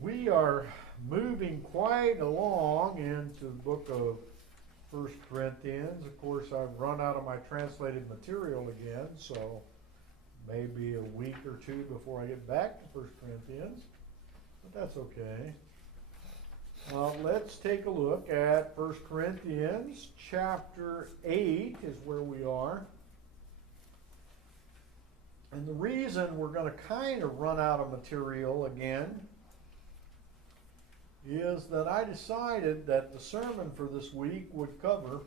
We are moving quite along into the book of 1 Corinthians. Of course, I've run out of my translated material again, so maybe a week or two before I get back to 1 Corinthians, but that's okay. Let's take a look at 1 Corinthians chapter 8 is where we are. And the reason we're going to kind of run out of material again is that I decided that the sermon for this week would cover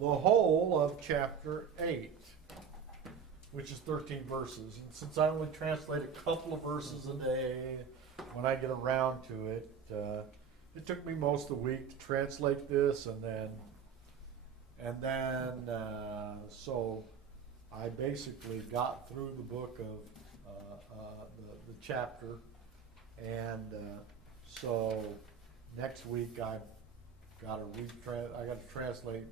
the whole of chapter 8, which is 13 verses. And since I only translate a couple of verses a day, when I get around to it, it took me most of the week to translate this, and then so I basically got through the book of the chapter, and so next week I've got to translate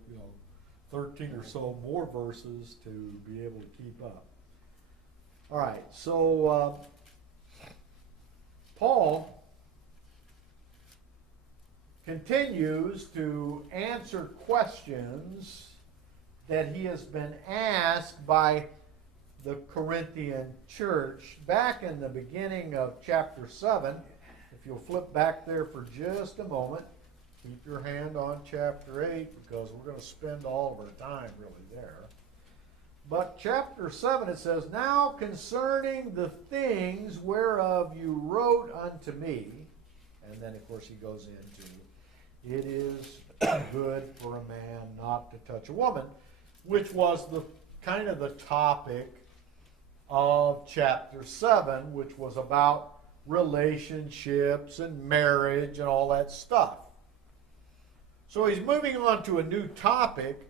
13 or so more verses to be able to keep up. All right, so Paul continues to answer questions that he has been asked by the Corinthian church back in the beginning of chapter 7. If you'll flip back there for just a moment, keep your hand on chapter 8 because we're going to spend all of our time really there. But chapter 7, it says, "Now concerning the things whereof you wrote unto me," and then of course he goes into, "it is good for a man not to touch a woman," which was the kind of the topic of chapter 7, which was about relationships and marriage and all that stuff. So he's moving on to a new topic,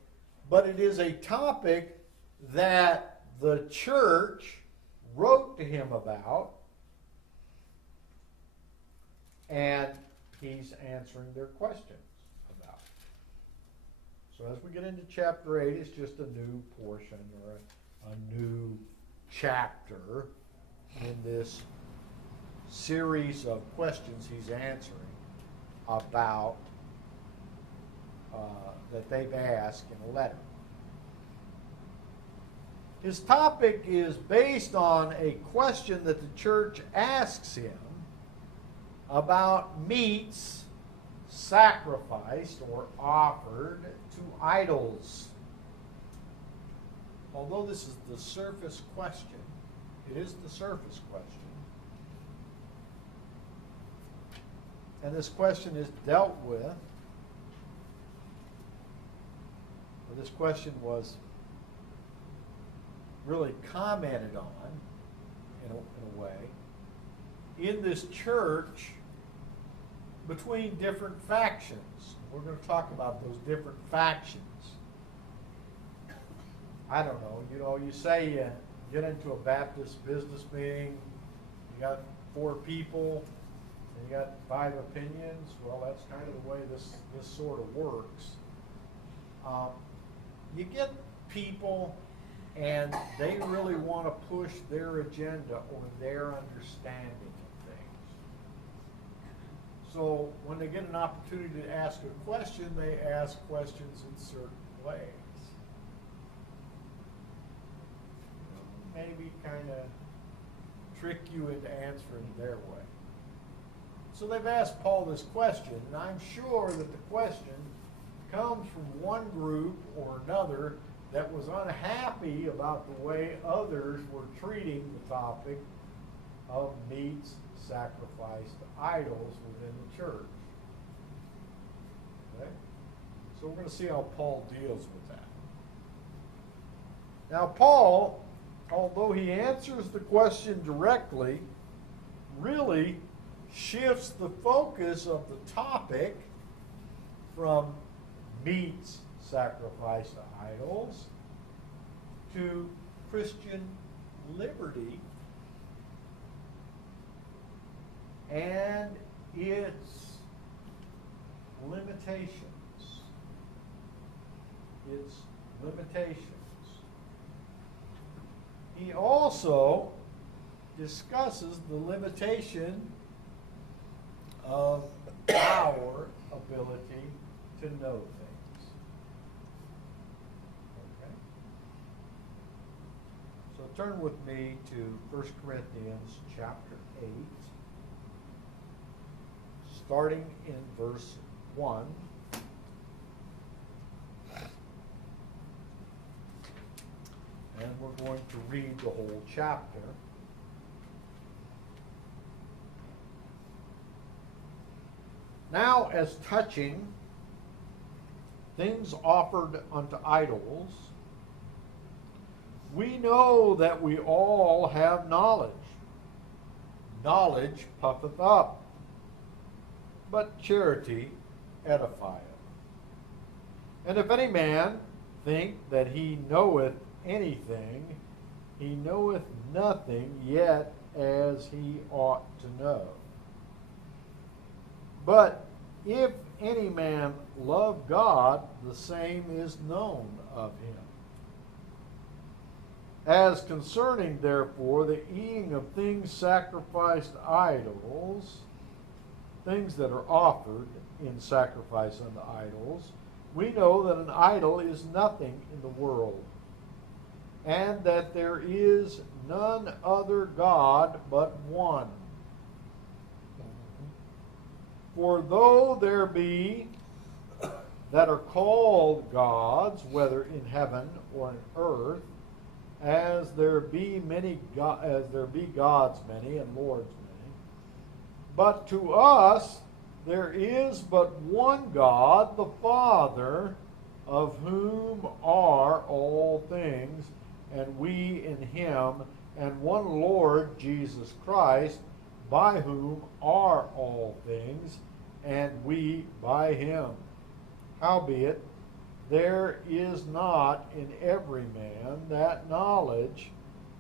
but it is a topic that the church wrote to him about, and he's answering their questions about it. So as we get into chapter 8, it's just a new portion or a new chapter in this series of questions he's answering about that they've asked in a letter. His topic is based on a question that the church asks him about meats sacrificed or offered to idols. Although this is the surface question, it is the surface question. And this question is dealt with, or this question was really commented on, in a way, in this church between different factions. We're going to talk about those different factions. I don't know, you say you get into a Baptist business meeting, you got 4 people, and you got 5 opinions. Well, that's kind of the way this sort of works. You get people, and they really want to push their agenda or their understanding of things. So when they get an opportunity to ask a question, they ask questions in certain ways. Maybe kind of trick you into answering their way. So they've asked Paul this question, and I'm sure that the question comes from one group or another that was unhappy about the way others were treating the topic of meats sacrificed to idols within the church. Okay? So we're going to see how Paul deals with that. Now Paul, although he answers the question directly, really shifts the focus of the topic from meats sacrificed to idols to Christian liberty and its limitations. Its limitations. He also discusses the limitation of our ability to know things. Okay? So turn with me to 1 Corinthians chapter 8, starting in verse 1. And we're going to read the whole chapter. Now, as touching things offered unto idols, we know that we all have knowledge. Knowledge puffeth up, but charity edifieth. And if any man think that he knoweth anything, he knoweth nothing yet as he ought to know. But if any man love God, the same is known of him. As concerning, therefore, the eating of things sacrificed to idols, things that are offered in sacrifice unto idols, we know that an idol is nothing in the world, and that there is none other God but one. For though there be that are called gods, whether in heaven or in earth, as there be gods many and lords many, but to us there is but one God, the Father, of whom are all things, and we in him, and one Lord Jesus Christ, by whom are all things, and we by him. Howbeit, there is not in every man that knowledge,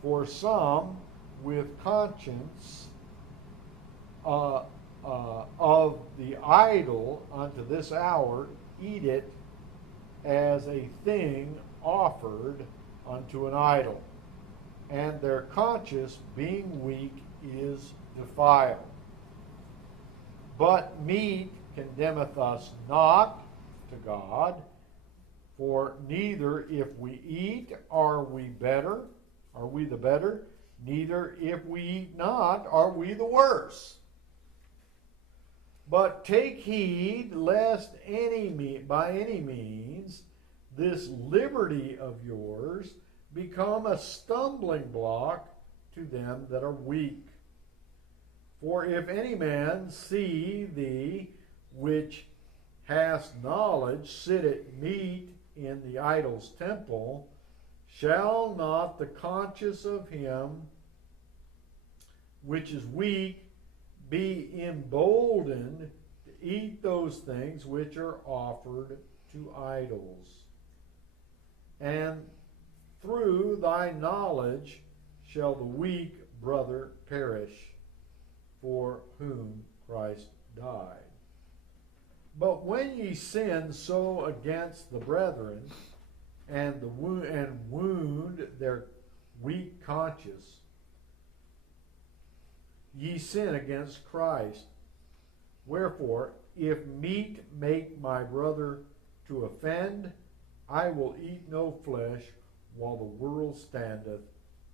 for some with conscience of the idol unto this hour eat it as a thing offered unto an idol, and their conscience being weak is defiled. But meat condemneth us not to God, for neither if we eat are we the better, neither if we eat not are we the worse. But take heed lest by any means this liberty of yours become a stumbling block to them that are weak. For if any man see thee, which hast knowledge, sit at meat in the idol's temple, shall not the conscience of him which is weak be emboldened to eat those things which are offered to idols? And through thy knowledge shall the weak brother perish, for whom Christ died. But when ye sin so against the brethren, and wound their weak conscience, ye sin against Christ. Wherefore, if meat make my brother to offend, I will eat no flesh while the world standeth,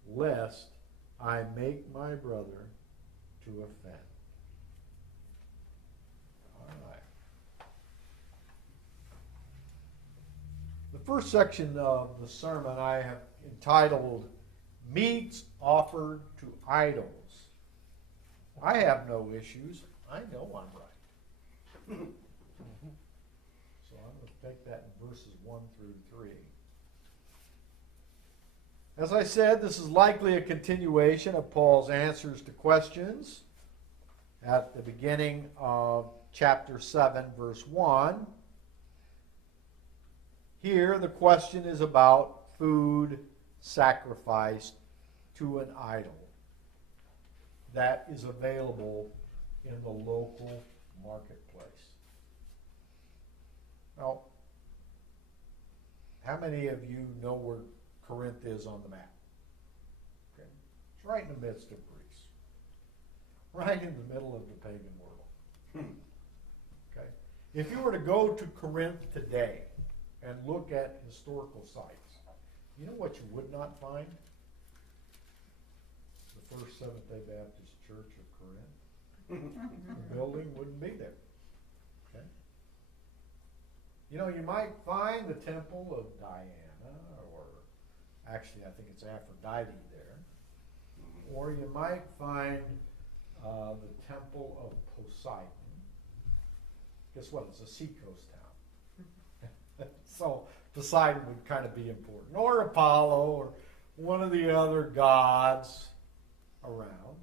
lest I make my brother to offend. All right. The first section of the sermon I have entitled, Meats Offered to Idols. I have no issues. I know I'm right. So I'm going to take that in verses 1 through 3. As I said, this is likely a continuation of Paul's answers to questions at the beginning of chapter 7, verse 1. Here, the question is about food sacrificed to an idol that is available in the local marketplace. Now, how many of you know where Corinth is on the map? Okay. It's right in the midst of Greece. Right in the middle of the pagan world. Okay? If you were to go to Corinth today and look at historical sites, you know what you would not find? The first Seventh-day Baptist Church of Corinth. The building wouldn't be there. Okay? You know, you might find the temple of Diana, or actually I think it's Aphrodite there. Or you might find the temple of Poseidon. Guess what? It's a seacoast town. So Poseidon would kind of be important. Or Apollo, or one of the other gods around.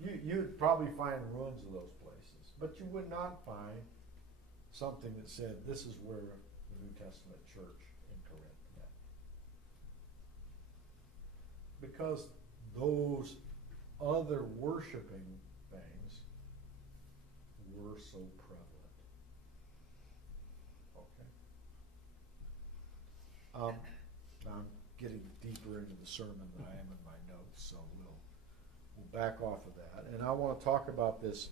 You'd probably find ruins of those places. But you would not find something that said, this is where the New Testament church in Corinth met. Because those other worshiping things were so prevalent. Okay. Now I'm getting deeper into the sermon than I am in my notes, so we'll back off of that. And I want to talk about this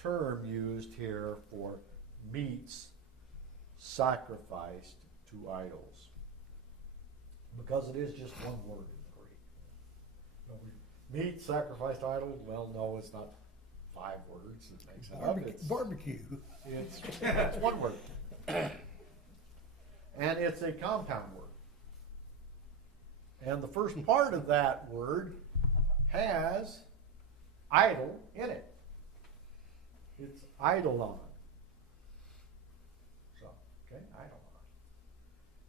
term used here for meats sacrificed to idols, because it is just one word in the Greek. Meat sacrificed to idols? Well, no, it's not 5 words that makes it up. It's barbecue. It's one word. And it's a compound word. And the first part of that word has idol in it. It's eidolon. So, okay, eidolon.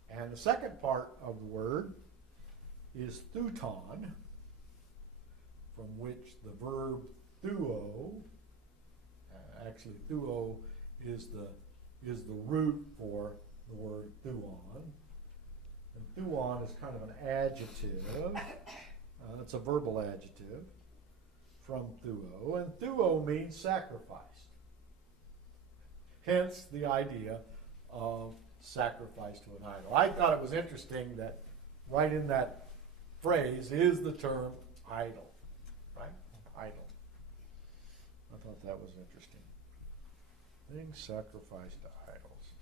And the second part of the word is thuton, from which the verb thuo, actually thuo is the root for the word thuon. And thuon is kind of an adjective. It's a verbal adjective from thuo. And thuo means sacrificed. Hence the idea of sacrifice to an idol. I thought it was interesting that right in that phrase is the term idol. Right? Idol. I thought that was interesting. Things sacrificed to idols.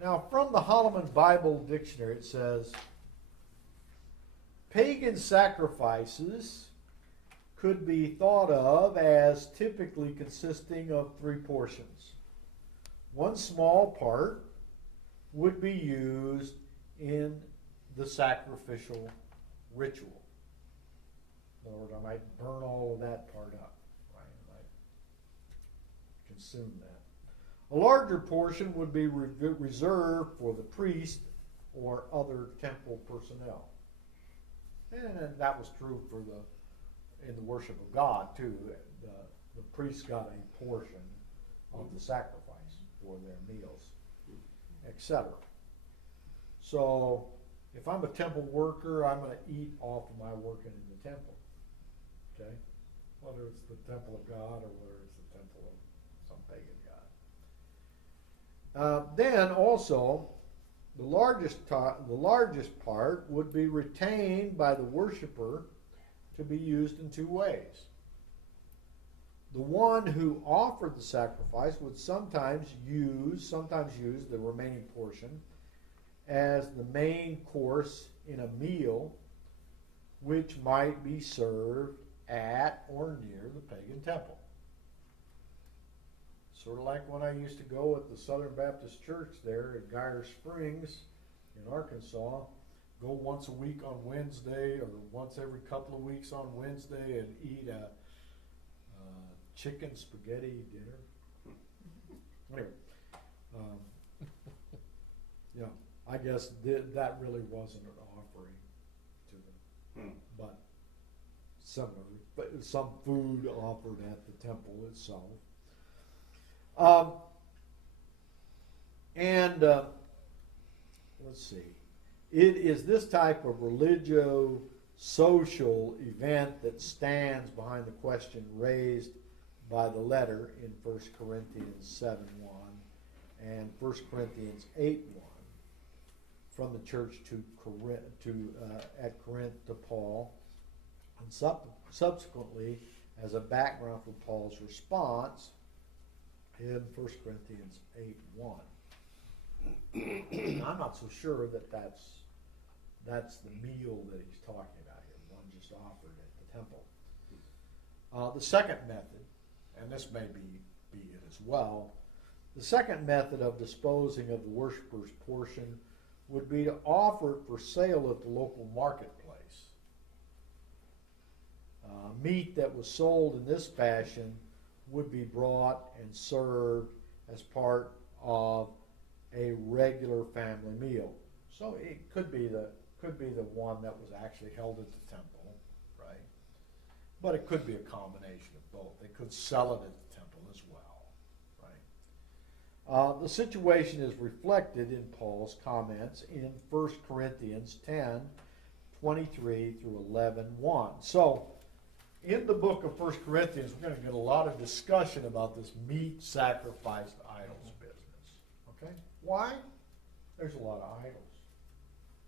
Now, from the Holloman Bible Dictionary, it says, pagan sacrifices could be thought of as typically consisting of 3 portions. One small part would be used in the sacrificial ritual. In other words, I might burn all of that part up, right? I might consume that. A larger portion would be reserved for the priest or other temple personnel. And that was true for in the worship of God too. The priests got a portion of the sacrifice for their meals, etc. So if I'm a temple worker, I'm going to eat off of my working in the temple. Okay? Whether it's the temple of God or whether it's the temple of some pagan god. Then also, the largest part would be retained by the worshiper to be used in 2 ways. The one who offered the sacrifice would sometimes use the remaining portion as the main course in a meal, which might be served at or near the pagan temple. Sort of like when I used to go at the Southern Baptist Church there at Geyer Springs in Arkansas, go once a week on Wednesday or once every couple of weeks on Wednesday and eat a chicken spaghetti dinner. Anyway, I guess that really wasn't an offering to them, but similar, but some food offered at the temple itself. Let's see. It is this type of religio-social event that stands behind the question raised by the letter in 1 Corinthians 7:1 and 1 Corinthians 8:1 from the church at Corinth to Paul, and subsequently as a background for Paul's response in 1 Corinthians 8:1. I'm not so sure that that's the meal that he's talking about here, one just offered at the temple. The second method, and this may be it as well, the second method of disposing of the worshiper's portion would be to offer it for sale at the local marketplace. Meat that was sold in this fashion would be brought and served as part of a regular family meal. So it could be the one that was actually held at the temple, right? But it could be a combination of both. They could sell it at the temple as well, right? The situation is reflected in Paul's comments in 1 Corinthians 10:23 through 11:1. So in the book of 1 Corinthians, we're going to get a lot of discussion about this meat sacrificed to idols business. Okay? Why? There's a lot of idols.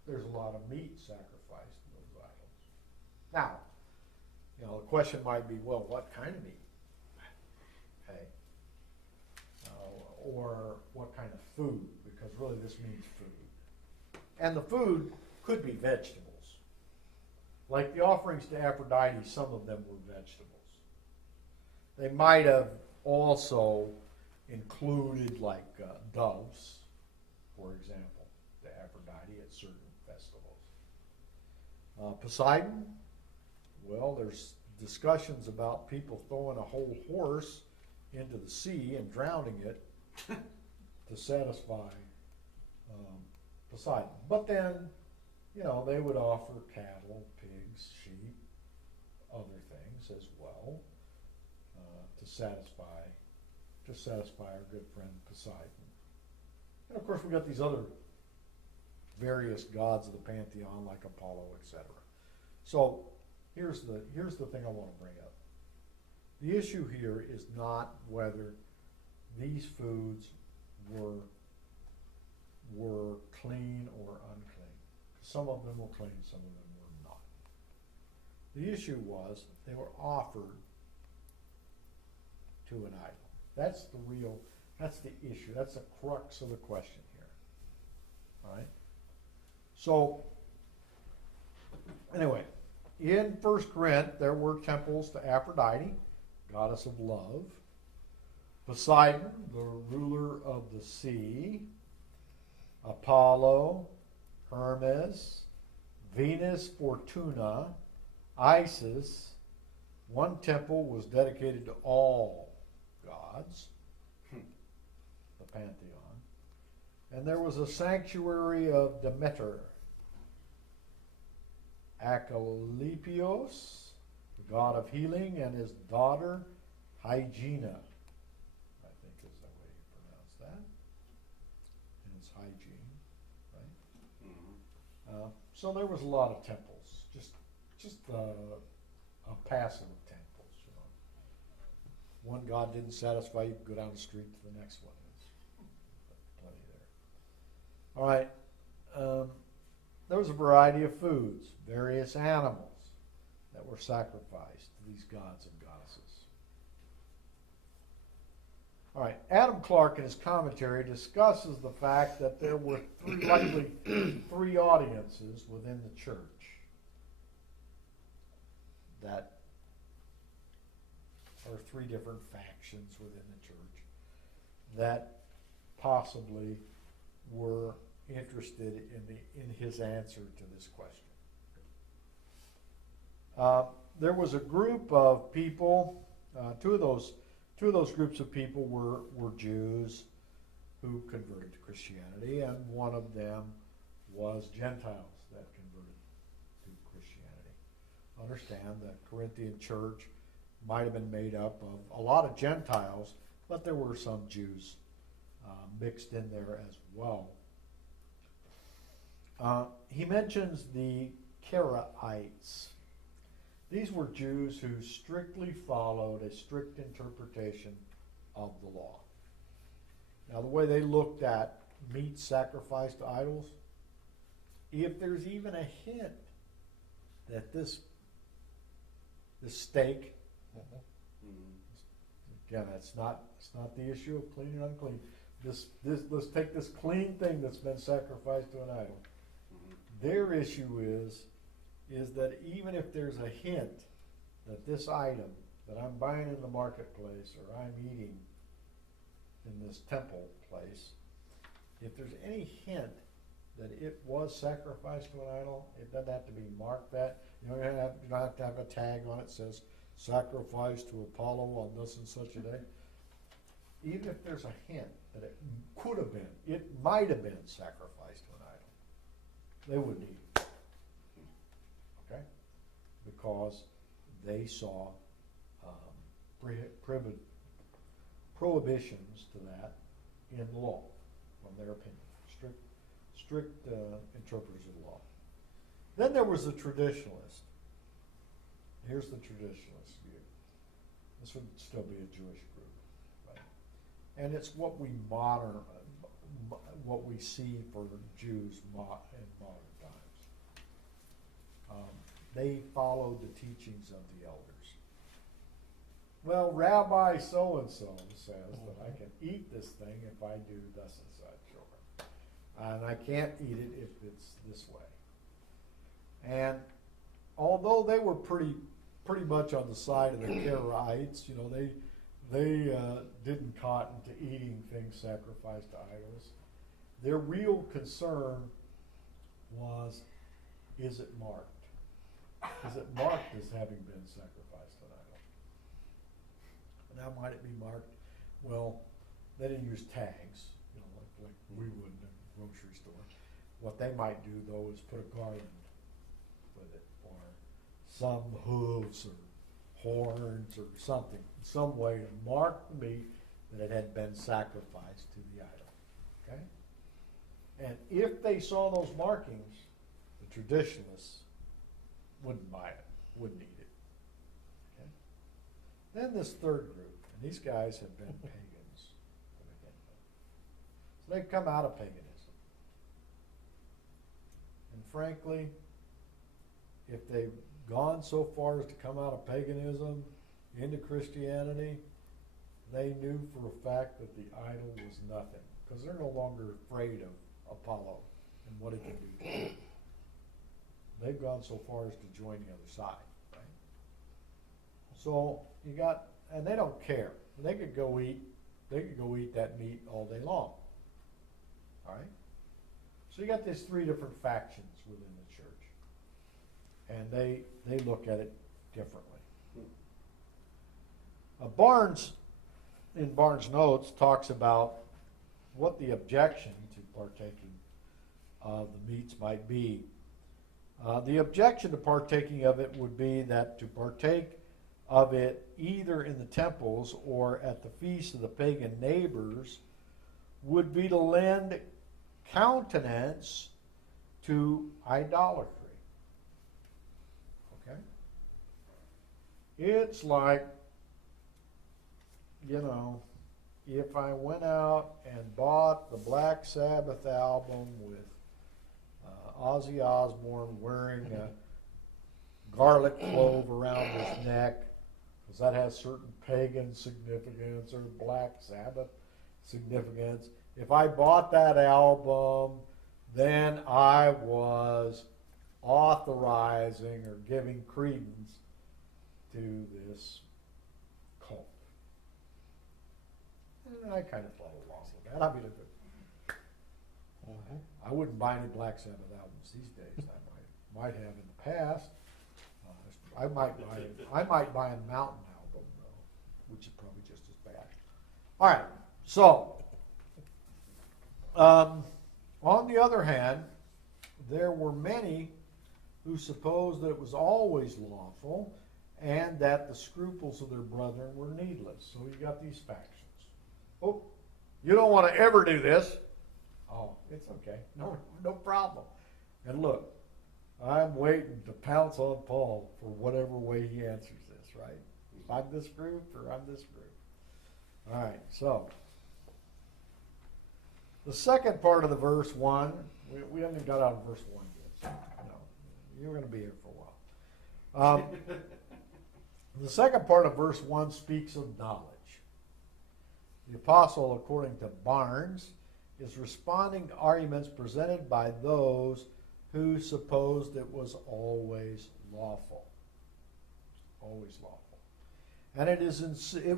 There's a lot of meat sacrificed to those idols. Now, the question might be, well, what kind of meat? Okay. Or what kind of food? Because really this means food. And the food could be vegetables. Like the offerings to Aphrodite, some of them were vegetables. They might have also included like doves, for example, to Aphrodite at certain festivals. Poseidon, well, there's discussions about people throwing a whole horse into the sea and drowning it to satisfy Poseidon. But then, they would offer cattle, pigs, sheep, other things as well to satisfy our good friend Poseidon. And of course, we got these other various gods of the pantheon like Apollo, etc. So here's the thing I want to bring up. The issue here is not whether these foods were clean or unclean. Some of them were clean, some of them were not. The issue was they were offered to an idol. That's the issue. That's the crux of the question here. All right? So, anyway, in 1 Corinth, there were temples to Aphrodite, goddess of love, Poseidon, the ruler of the sea, Apollo, Hermes, Venus, Fortuna, Isis. One temple was dedicated to all gods, the pantheon. And there was a sanctuary of Demeter, Asclepios, the god of healing, and his daughter Hygiena, I think is the way you pronounce that. And it's hygiene, right? Mm-hmm. So there was a lot of temples, just a passing of temples. One god didn't satisfy you, go down the street to the next one. There's plenty there. All right. There was a variety of foods, various animals that were sacrificed to these gods and goddesses. All right, Adam Clarke in his commentary discusses the fact that there were likely three audiences within the church that are three different factions within the church that possibly were interested in his answer to this question. There was a group of people, two of those groups of people were Jews who converted to Christianity, and one of them was Gentiles that converted to Christianity. Understand the Corinthian church might have been made up of a lot of Gentiles, but there were some Jews mixed in there as well. He mentions the Karaites. These were Jews who strictly followed a strict interpretation of the law. Now, the way they looked at meat sacrificed to idols, if there's even a hint that this steak Again, it's not the issue of clean and unclean. Let's take this clean thing that's been sacrificed to an idol. Their issue is that even if there's a hint that this item that I'm buying in the marketplace or I'm eating in this temple place, if there's any hint that it was sacrificed to an idol, it doesn't have to be marked that. You don't have to have a tag on it that says sacrifice to Apollo on this and such a day. Even if there's a hint that it could have been, it might have been sacrificed to an idol, they wouldn't eat it. Okay? Because they saw prohibitions to that in law, from their opinion. Strict interpreters of law. Then there was the traditionalist. Here's the traditionalist view. This would still be a Jewish group, right? And it's what we see for Jews in modern times. They followed the teachings of the elders. Well, Rabbi so-and-so says that I can eat this thing if I do thus and such, and I can't eat it if it's this way. And although they were pretty much on the side of the Karaites, they didn't cotton to eating things sacrificed to idols. Their real concern was, is it marked? Is it marked as having been sacrificed to an idol? Now, might it be marked? Well, they didn't use tags, like we would in a grocery store. What they might do, though, is put a garland with it, or some hooves or horns or something, some way to mark the meat that it had been sacrificed to the idol. Okay? And if they saw those markings, the traditionalists wouldn't buy it, wouldn't eat it. Okay? Then this third group, and these guys have been pagans. So they've come out of paganism. And frankly, if they've gone so far as to come out of paganism into Christianity, they knew for a fact that the idol was nothing, because they're no longer afraid of Apollo and what it can do to them. They've gone so far as to join the other side, right? So and they don't care. They could go eat that meat all day long. All right? So you got these three different factions within the church. And they look at it differently. Barnes, in Barnes' notes, talks about what the objection to partaking of the meats might be. The objection to partaking of it would be that to partake of it either in the temples or at the feast of the pagan neighbors would be to lend countenance to idolatry. Okay? It's like, if I went out and bought the Black Sabbath album with Ozzy Osbourne wearing a garlic clove around his neck, because that has certain pagan significance or Black Sabbath significance. If I bought that album, then I was authorizing or giving credence to this cult. And I kind of follow along with that. I mean, I wouldn't buy any Black Sabbath albums these days. I might have in the past. I might buy a Mountain album though, which is probably just as bad. All right, so on the other hand, there were many who supposed that it was always lawful and that the scruples of their brethren were needless. So you got these factions. Oh, you don't want to ever do this. Oh, it's okay. No problem. And look, I'm waiting to pounce on Paul for whatever way he answers this, right? If I'm this group or I'm this group. All right, so the second part of the verse 1, we haven't even got out of verse 1 yet. So, you're going to be here for a while. The second part of verse 1 speaks of knowledge. The apostle, according to Barnes, is responding to arguments presented by those who supposed it was always lawful. Always lawful. And it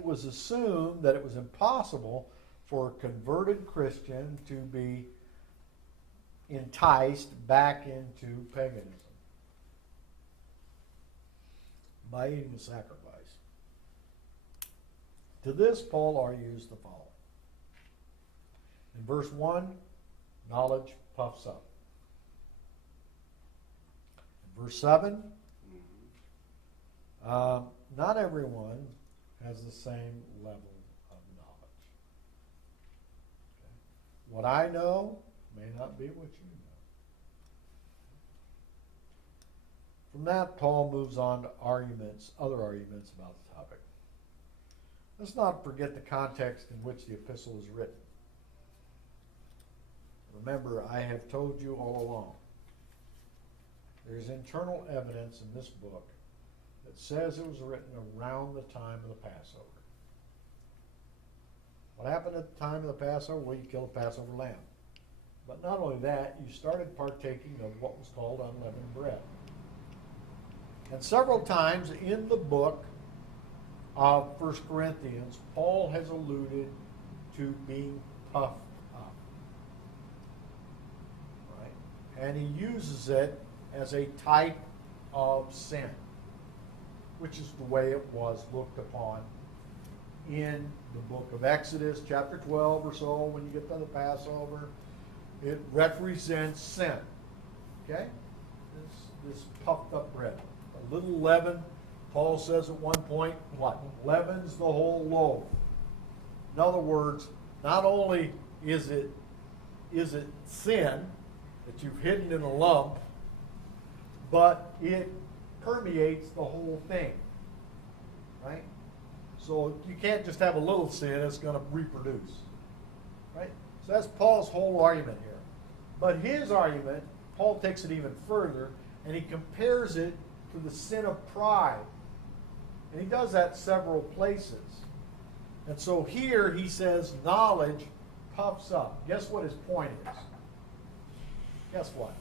was assumed that it was impossible for a converted Christian to be enticed back into paganism by eating a sacrifice. To this, Paul argues the following. In verse 1, knowledge puffs up. In verse 7, not everyone has the same level of knowledge. Okay. What I know may not be what you know. From that, Paul moves on to other arguments about the topic. Let's not forget the context in which the epistle is written. Remember, I have told you all along, there's internal evidence in this book that says it was written around the time of the Passover. What happened at the time of the Passover? Well, you killed a Passover lamb. But not only that, you started partaking of what was called unleavened bread. And several times in the book of 1 Corinthians, Paul has alluded to being puffed up. Right? And he uses it as a type of sin, which is the way it was looked upon in the book of Exodus, chapter 12 or so, when you get to the Passover. It represents sin. Okay? This puffed up bread. A little leaven, Paul says at one point, what? Leavens the whole loaf. In other words, not only is it sin that you've hidden in a lump, but it permeates the whole thing. Right? So you can't just have a little sin, it's going to reproduce. Right? So that's Paul's whole argument here. But his argument, Paul takes it even further, and he compares it to the sin of pride. And he does that several places. And so here he says knowledge puffs up. Guess what his point is? Guess what?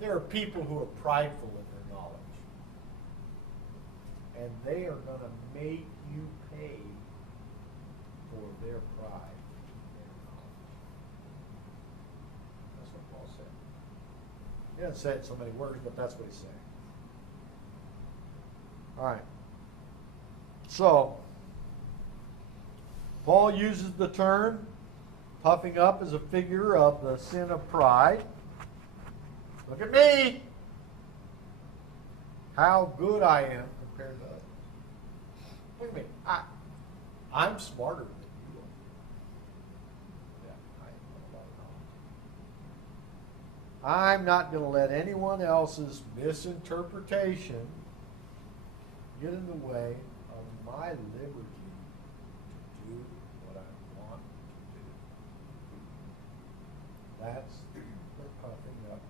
There are people who are prideful in their knowledge. And they are going to make you pay for their pride. That's what Paul said. He doesn't say it in so many words, but that's what he's saying. All right. So, Paul uses the term puffing up as a figure of the sin of pride. Look at me! How good I am compared to others. Look at me. I'm smarter than you are. Yeah, I'm not going to let anyone else's misinterpretation get in the way of my liberty to do what I want to do. That's the puffing up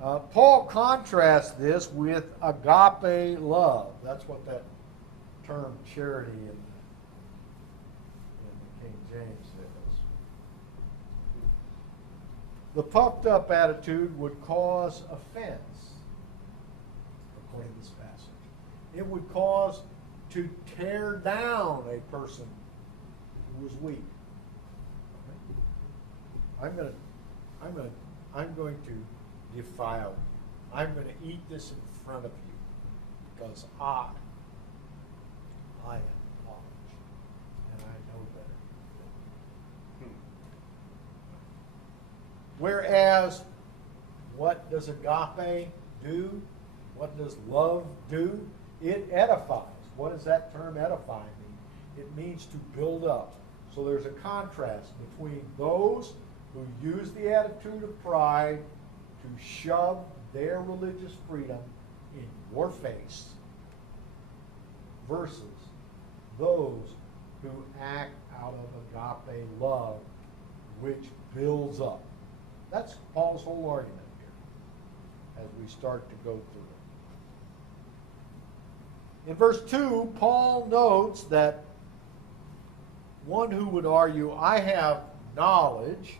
of pride. Paul contrasts this with agape love. That's what that term charity in the King James says. The puffed up attitude would cause offense, according to this passage. It would cause to tear down a person who was weak. I'm going to defile you. I'm going to eat this in front of you because I am knowledge and I know better. Whereas, what does agape do? What does love do? It edifies. What does that term edify mean? It means to build up. So there's a contrast between those who use the attitude of pride to shove their religious freedom in your face versus those who act out of agape love, which builds up. That's Paul's whole argument. as we start to go through it. In verse 2, Paul notes that one who would argue, I have knowledge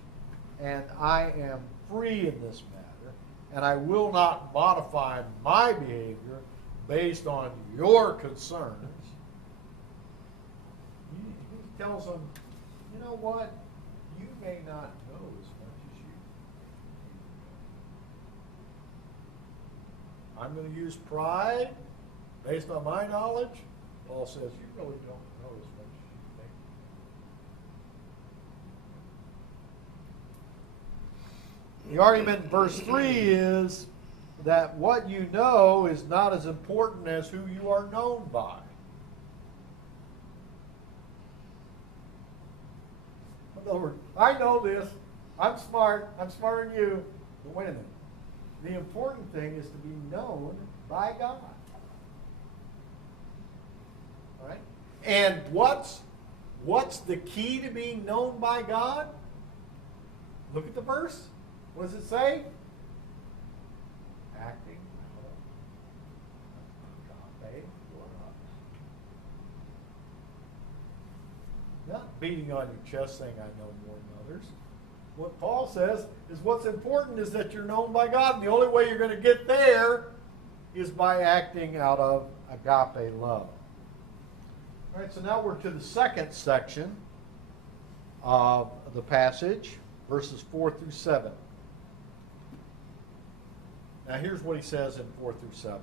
and I am free in this matter, and I will not modify my behavior based on your concerns. He tells them, you know what? You may not know as much as you. I'm going to use pride based on my knowledge. Paul says, you really don't know as much as you think. The argument in verse 3 is that what you know is not as important as who you are known by. In other words, I know this, I'm smart, I'm smarter than you, but wait a minute. The important thing is to be known by God. All right? And what's the key to being known by God? Look at the verse. What does it say? Acting out of agape love. Not beating on your chest saying, I know more than others. What Paul says is what's important is that you're known by God. And the only way you're going to get there is by acting out of agape love. All right, so now we're to the second section of the passage, verses 4 through 7. Now here's what he says in 4 through 7.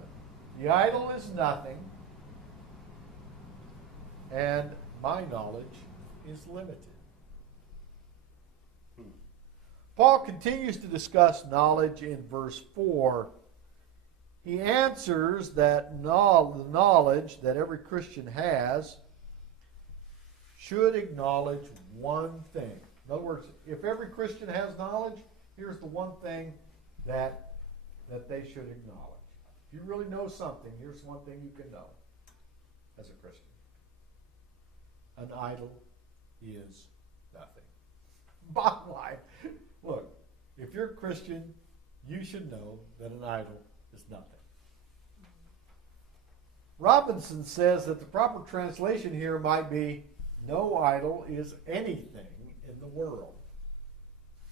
The idol is nothing, and my knowledge is limited. Paul continues to discuss knowledge in verse 4. He answers that the knowledge that every Christian has should acknowledge one thing. In other words, if every Christian has knowledge, here's the one thing that they should acknowledge. If you really know something, here's one thing you can know as a Christian. An idol is nothing. Bottom line, look, if you're a Christian, you should know that an idol is nothing. Robinson says that the proper translation here might be, no idol is anything in the world.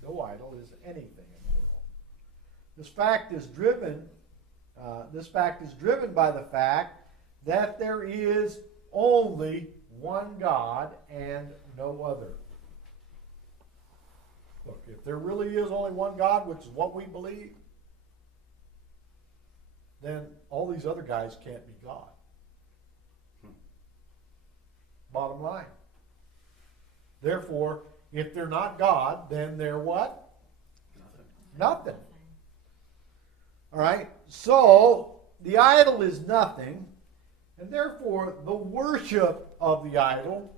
No idol is anything in the world. This fact is driven by the fact that there is only one God and no other. Look, if there really is only one God, which is what we believe, then all these other guys can't be God. Bottom line. Therefore, if they're not God, then they're what? Nothing. All right? So, the idol is nothing, and therefore, the worship of the idol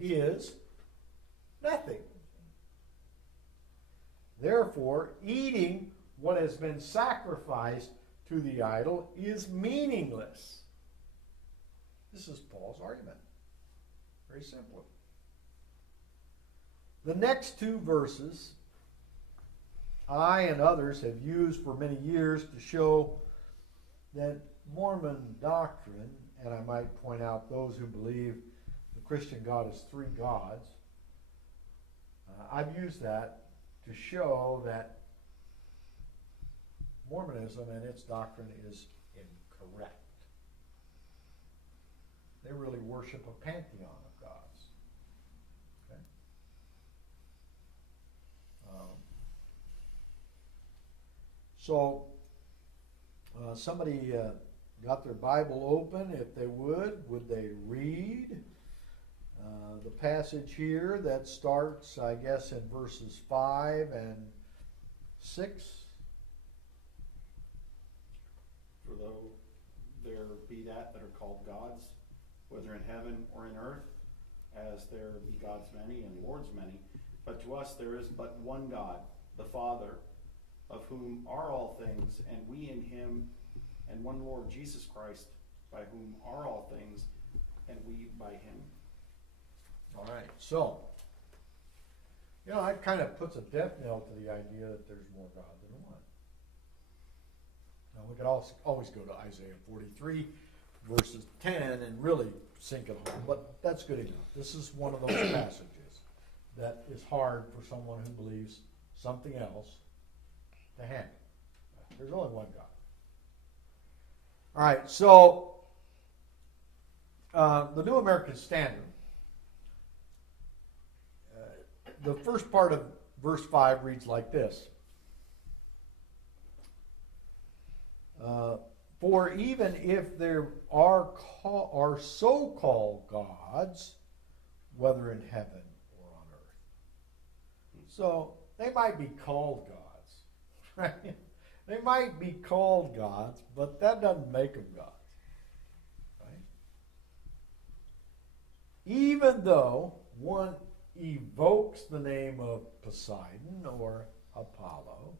is nothing. Therefore, eating what has been sacrificed to the idol is meaningless. This is Paul's argument. Very simply. The next two verses, I and others have used for many years to show that Mormon doctrine, and I might point out those who believe the Christian God is three gods, I've used that to show that Mormonism and its doctrine is incorrect. They really worship a pantheon of gods. Okay? So, somebody got their Bible open, if they would they read the passage here that starts, I guess, in verses 5 and 6? For though there be that are called gods, whether in heaven or in earth, as there be gods many and lords many, but to us there is but one God, the Father, of whom are all things, and we in him, and one Lord Jesus Christ, by whom are all things, and we by him. All right, so, that kind of puts a death knell to the idea that there's more God than one. We could always go to Isaiah 43, verses 10, and really sink it home, but that's good enough. This is one of those passages that is hard for someone who believes something else to handle. There's only one God. All right, so the New American Standard, the first part of verse 5 reads like this. For even if there are so-called gods, whether in heaven or on earth. So they might be called gods, right? They might be called gods, but that doesn't make them gods, right? Even though one evokes the name of Poseidon or Apollo,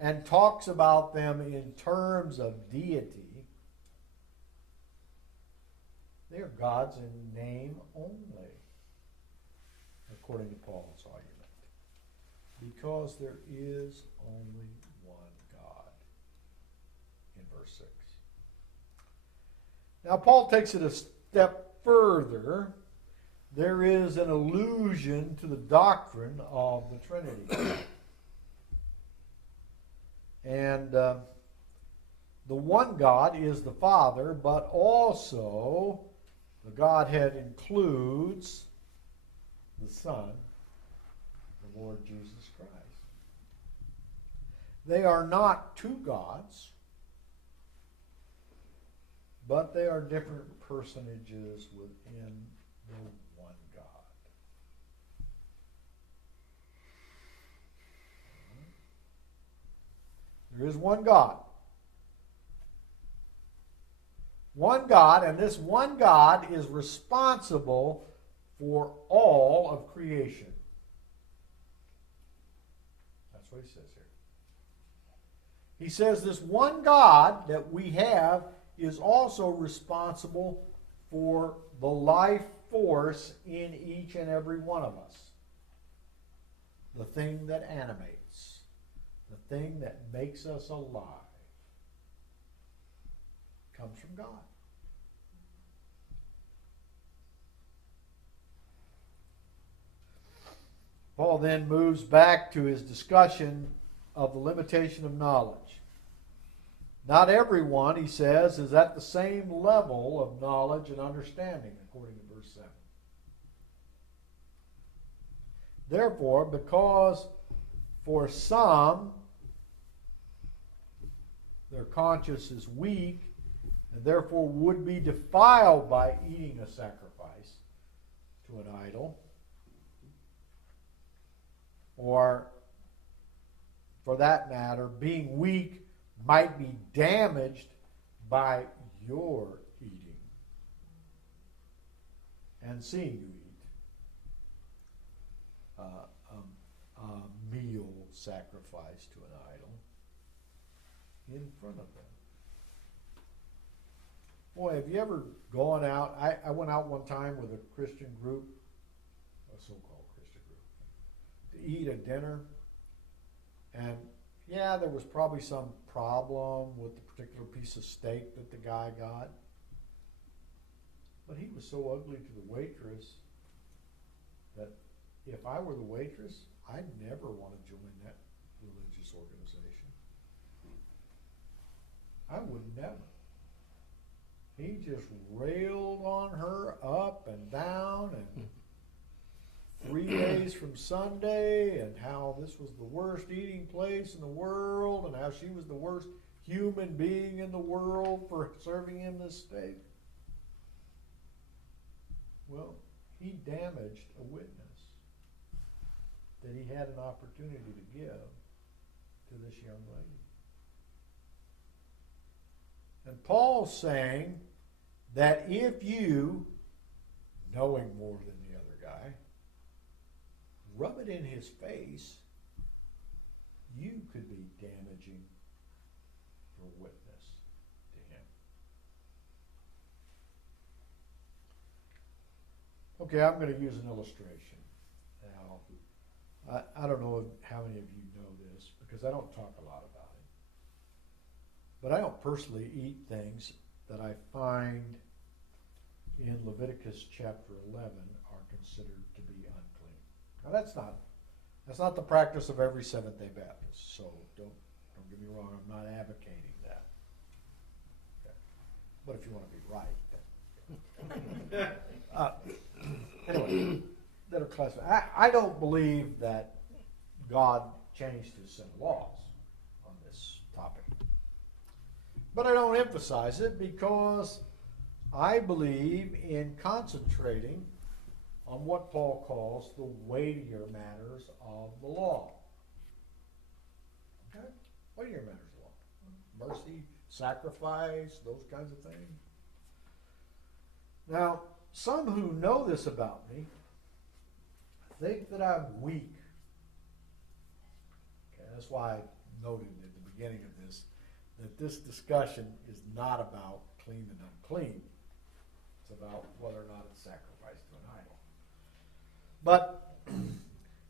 and talks about them in terms of deity, they are gods in name only, according to Paul's argument, because there is only one God, in verse 6. Now, Paul takes it a step further. There is an allusion to the doctrine of the Trinity. And the one God is the Father, but also the Godhead includes the Son, the Lord Jesus Christ. They are not two gods, but they are different personages within the one God. There is one God. One God, and this one God is responsible for all of creation. That's what he says here. He says this one God that we have is also responsible for the life force in each and every one of us. The thing that animates. The thing that makes us alive comes from God. Paul then moves back to his discussion of the limitation of knowledge. Not everyone, he says, is at the same level of knowledge and understanding, according to verse 7. Therefore, because for some their conscience is weak, and therefore would be defiled by eating a sacrifice to an idol, or, for that matter, being weak might be damaged by your eating and seeing you eat a meal sacrificed to an idol in front of them. Boy, have you ever gone out? I went out one time with a Christian group, a so-called Christian group, to eat a dinner. And yeah, there was probably some problem with the particular piece of steak that the guy got. But he was so ugly to the waitress that if I were the waitress, I'd never want to join that religious organization. I would never. He just railed on her up and down, and 3 days from Sunday, and how this was the worst eating place in the world, and how she was the worst human being in the world for serving him this steak. Well, he damaged a witness that he had an opportunity to give to this young lady. And Paul's saying that if you, knowing more than the other guy, rub it in his face, you could be damaging your witness to him. Okay, I'm going to use an illustration. Now, I don't know how many of you know this, because I don't talk a lot about But I don't personally eat things that I find in Leviticus chapter 11 are considered to be unclean. Now that's not the practice of every Seventh-day Baptist, so don't get me wrong, I'm not advocating that. Okay. But if you want to be right, then. Anyway, that are classified. I don't believe that God changed his sin laws on this topic. But I don't emphasize it because I believe in concentrating on what Paul calls the weightier matters of the law. Okay? Weightier matters of the law. Mercy, sacrifice, those kinds of things. Now, some who know this about me think that I'm weak. Okay, that's why I noted at the beginning of this that this discussion is not about clean and unclean. It's about whether or not it's sacrificed to an idol. But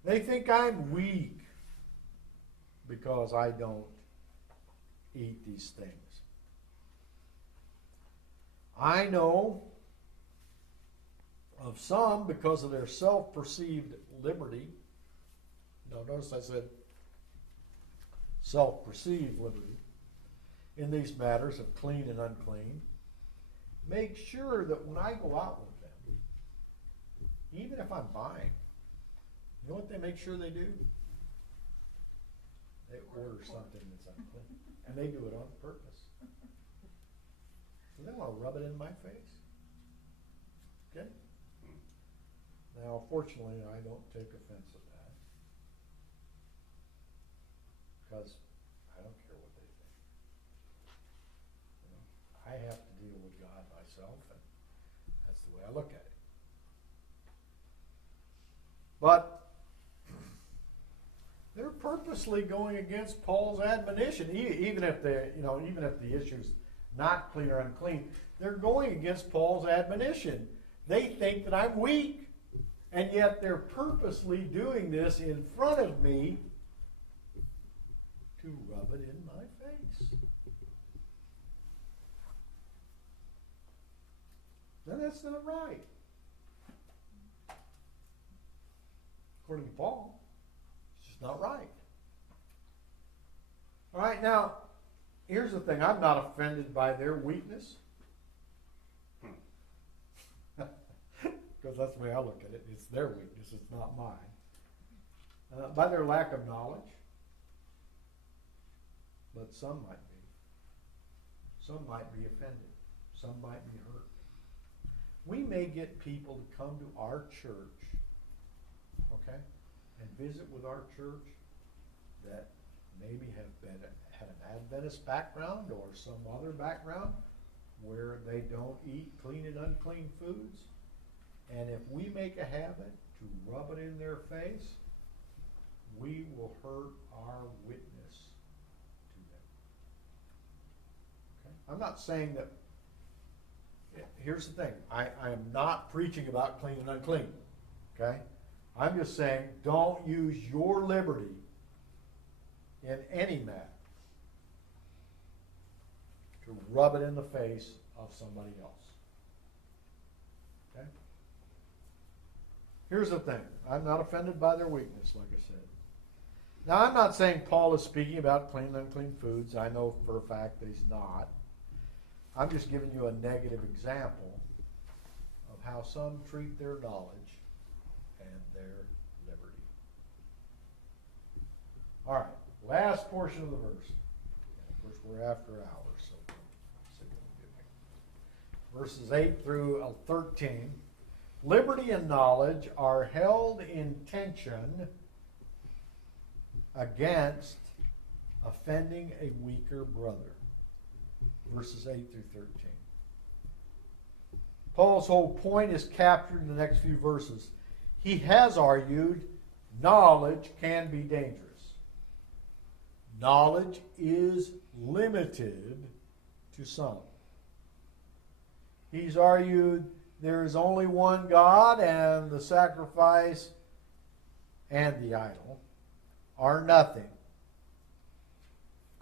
they think I'm weak because I don't eat these things. I know of some because of their self-perceived liberty. Now, notice I said self-perceived liberty in these matters of clean and unclean. Make sure that when I go out with them, even if I'm buying, you know what they make sure they do? They order something that's unclean. And they do it on purpose. So they want to rub it in my face. Okay? Now, fortunately, I don't take offense at that. Because I don't care what they think. You know, I have to deal with God myself, and that's the way I look at it. But they're purposely going against Paul's admonition, even if the issue's not clean or unclean. They're going against Paul's admonition. They think that I'm weak. And yet they're purposely doing this in front of me to rub it in my face. Now that's not right. According to Paul, it's just not right. All right, now, here's the thing. I'm not offended by their weakness. Because that's the way I look at it. It's their weakness, it's not mine. By their lack of knowledge. But some might be. Some might be offended. Some might be hurt. We may get people to come to our church, okay, and visit with our church that maybe had an Adventist background or some other background where they don't eat clean and unclean foods. And if we make a habit to rub it in their face, we will hurt our witness to them. Okay? I'm not saying that, here's the thing, I am not preaching about clean and unclean. Okay? I'm just saying don't use your liberty in any matter to rub it in the face of somebody else. Okay? Here's the thing. I'm not offended by their weakness, like I said. Now, I'm not saying Paul is speaking about clean and unclean foods. I know for a fact that he's not. I'm just giving you a negative example of how some treat their knowledge and their liberty. All right, last portion of the verse. Of course, we're after hours, so see what we'll do. Verses 8 through 13. Liberty and knowledge are held in tension against offending a weaker brother. Verses 8 through 13. Paul's whole point is captured in the next few verses. He has argued knowledge can be dangerous. Knowledge is limited to some. He's argued there is only one God, and the sacrifice and the idol are nothing.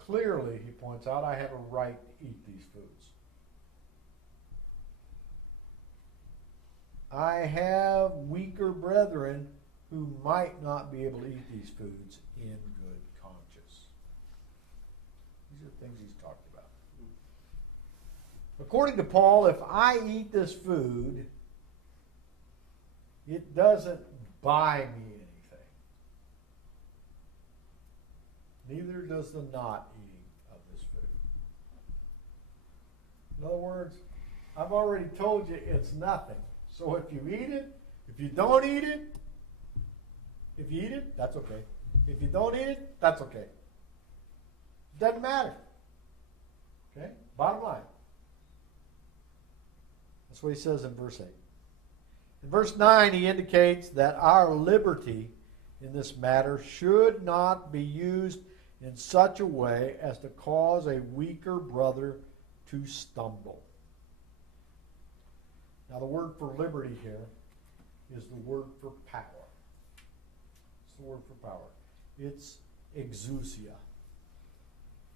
clearly, he points out, I have a right to eat these foods. I have weaker brethren who might not be able to eat these foods in good conscience. These are things he's talked about. According to Paul, if I eat this food, it doesn't buy me anything. Neither does the not eating of this food. In other words, I've already told you it's nothing. So if you eat it, if you don't eat it, if you eat it, that's okay. If you don't eat it, that's okay. Doesn't matter. Okay? Bottom line. That's what he says in verse 8. In verse 9, he indicates that our liberty in this matter should not be used in such a way as to cause a weaker brother to stumble. Now, the word for liberty here is the word for power. It's the word for power. It's exousia.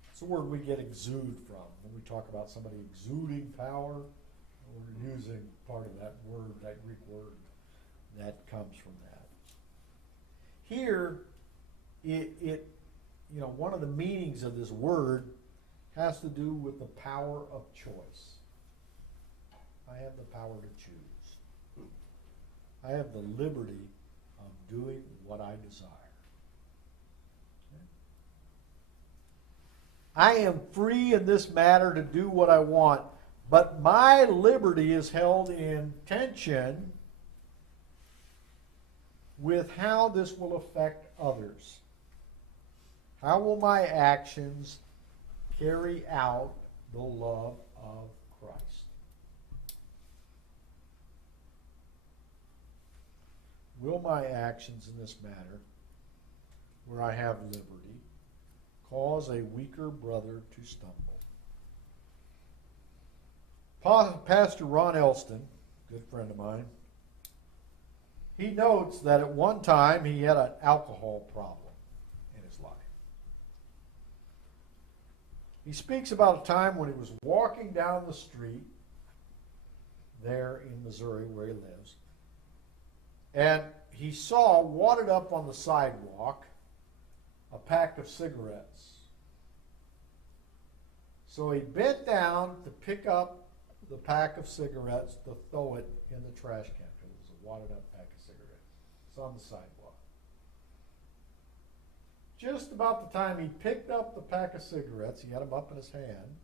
It's the word we get exude from. When we talk about somebody exuding power, we're using part of that word, that Greek word that comes from that. Here, one of the meanings of this word has to do with the power of choice. I have the power to choose. I have the liberty of doing what I desire. Okay? I am free in this matter to do what I want, but my liberty is held in tension with how this will affect others. How will my actions carry out the love of Christ? Will my actions in this matter, where I have liberty, cause a weaker brother to stumble? Pastor Ron Elston, good friend of mine, he notes that at one time he had an alcohol problem in his life. He speaks about a time when he was walking down the street there in Missouri where he lives, and he saw, wadded up on the sidewalk, a pack of cigarettes. So he bent down to pick up the pack of cigarettes to throw it in the trash can. It was a wadded up pack of cigarettes. It's on the sidewalk. Just about the time he picked up the pack of cigarettes, he had them up in his hand,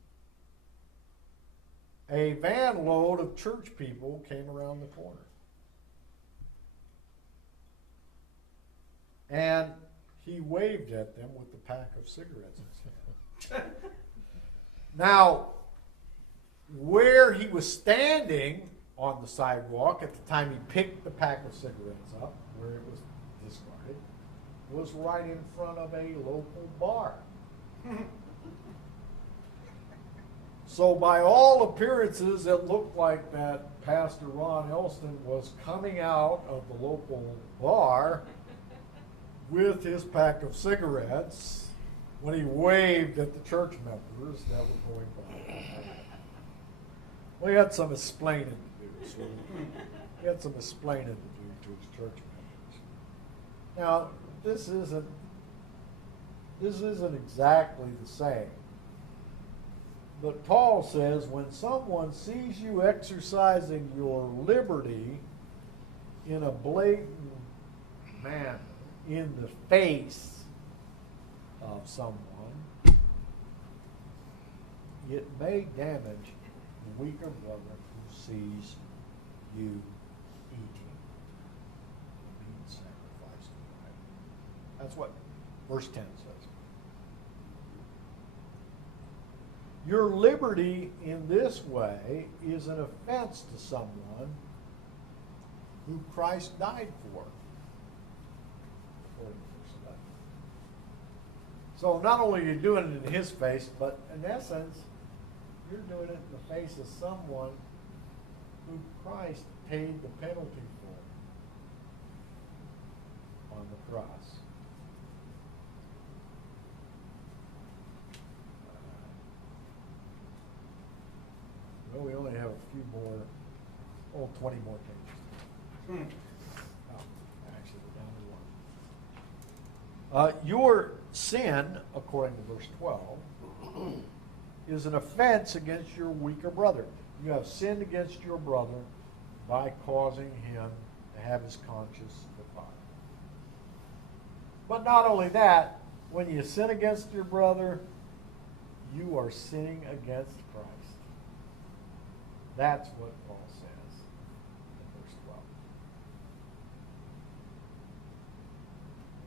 a van load of church people came around the corner. And he waved at them with the pack of cigarettes in his hand. Now, where he was standing on the sidewalk at the time he picked the pack of cigarettes up, where it was discarded, was right in front of a local bar. So by all appearances, it looked like that Pastor Ron Elston was coming out of the local bar with his pack of cigarettes when he waved at the church members that were going by. Well, he had some explaining to do. So he had some explaining to do to his church members. Now, this isn't exactly the same. But Paul says when someone sees you exercising your liberty in a blatant manner, in the face of someone, it may damage the weaker brother who sees you eating and being sacrificed to God. That's what verse 10 says. Your liberty in this way is an offense to someone who Christ died for. So not only are you doing it in his face, but in essence, you're doing it in the face of someone who Christ paid the penalty for on the cross. Well, we only have a few more, 20 more pages. Oh, actually, we're down to one. Your sin, according to verse 12, is an offense against your weaker brother. You have sinned against your brother by causing him to have his conscience defiled. But not only that, when you sin against your brother, you are sinning against Christ. That's what Paul says in verse 12.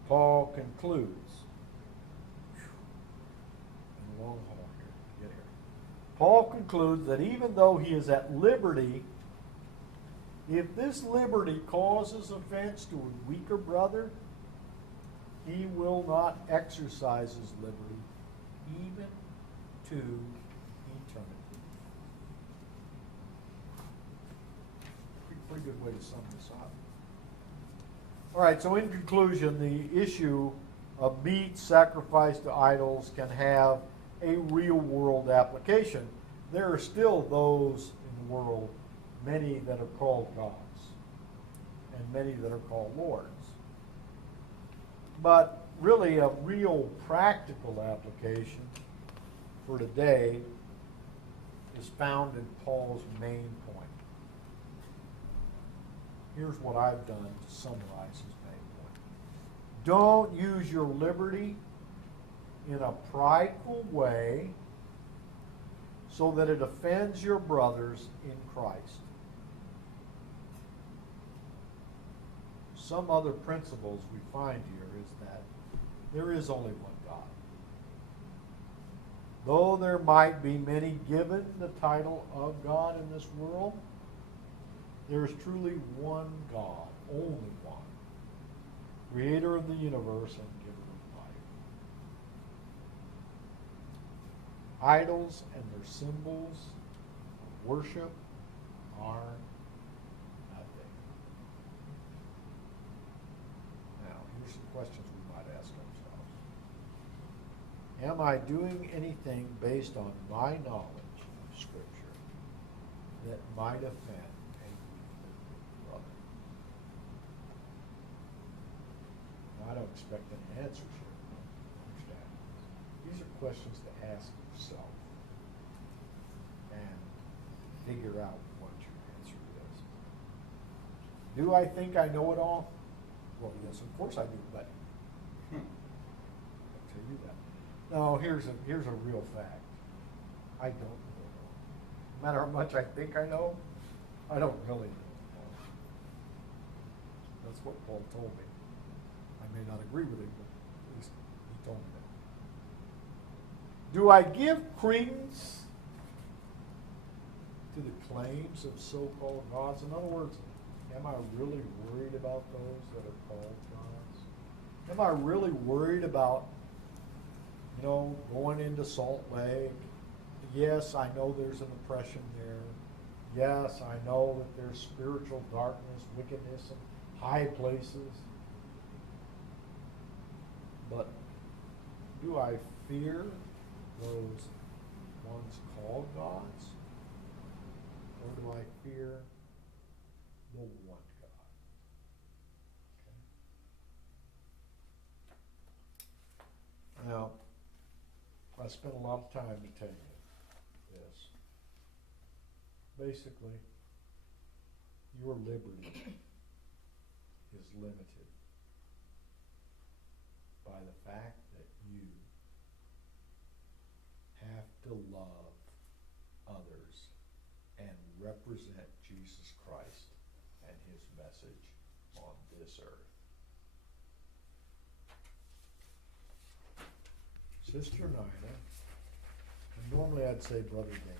Paul concludes, in a long haul here to get here. Paul concludes that even though he is at liberty, if this liberty causes offense to a weaker brother, he will not exercise his liberty even to eternity. Pretty good way to sum this up. All right, so in conclusion, the issue of meat sacrificed to idols can have a real-world application. There are still those in the world, many that are called gods, and many that are called lords. But really a real practical application for today is found in Paul's main point. Here's what I've done to summarize his main point. Don't use your liberty in a prideful way so that it offends your brothers in Christ. Some other principles we find here is that there is only one God. Though there might be many given the title of God in this world, there is truly one God, only one, creator of the universe and giver of life. Idols and their symbols of worship are nothing. Now, here's some questions we might ask ourselves. Am I doing anything based on my knowledge of Scripture that might offend brother? I don't expect any answers here. Understand? These are questions to ask yourself and figure out what your answer is. Do I think I know it all? Well, yes, of course I do, but I'll tell you that. No, here's a real fact. I don't know it all. No matter how much I think I know, I don't really know. That's what Paul told me. I may not agree with him, but at least he told me that. Do I give credence to the claims of so-called gods? In other words, am I really worried about those that are called gods? Am I really worried about, going into Salt Lake? Yes, I know there's an oppression there. Yes, I know that there's spiritual darkness, wickedness in high places. But do I fear those ones called gods? Or do I fear the one God? Okay. Now, I spent a lot of time to tell you this. Basically, your liberty is limited by the fact that you have to love others and represent Jesus Christ and his message on this earth. Sister Nina, and normally I'd say Brother Dave,